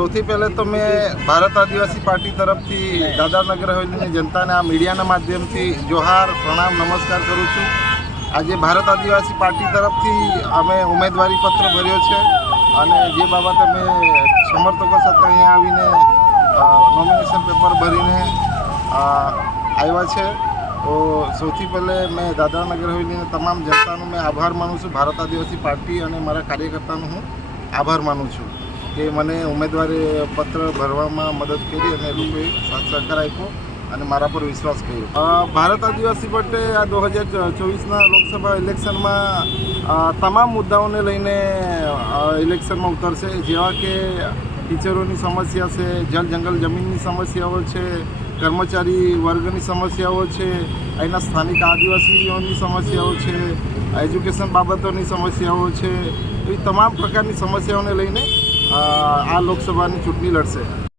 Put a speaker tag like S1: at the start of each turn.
S1: સૌથી પહેલાં તો મેં ભારત આદિવાસી પાર્ટી તરફથી દાદાનગર હવેલીની જનતાને આ મીડિયાના માધ્યમથી જોહાર, પ્રણામ, નમસ્કાર કરું છું. આજે ભારત આદિવાસી પાર્ટી તરફથી અમે ઉમેદવારી પત્ર ભર્યો છે અને જે બાબતે અમે સમર્થકો સાથે અહીંયા આવીને નોમિનેશન પેપર ભરીને આવ્યા છે. તો સૌથી પહેલે મેં દાદરાનગર હવેલીને તમામ જનતાનો મેં આભાર માનું છું. ભારત આદિવાસી પાર્ટી અને મારા કાર્યકર્તાનો હું આભાર માનું છું. કે મને ઉમેદવારી પત્ર ભરવામાં મદદ કરી અને લોકોએ સાથ સહકાર આપ્યો અને મારા પર વિશ્વાસ કર્યો. ભારત આદિવાસી પટ્ટે આ દો હજાર ચોવીસના લોકસભા ઇલેક્શનમાં તમામ મુદ્દાઓને લઈને ઇલેક્શનમાં ઉતરશે. જેવા કે ટીચરોની સમસ્યા છે, જલ જંગલ જમીનની સમસ્યાઓ છે, કર્મચારી વર્ગની સમસ્યાઓ છે, અહીંના સ્થાનિક આદિવાસીઓની સમસ્યાઓ છે, એજ્યુકેશન બાબતોની સમસ્યાઓ છે, એવી તમામ પ્રકારની સમસ્યાઓને લઈને આ લોકસભાની ચૂંટણી લડશે.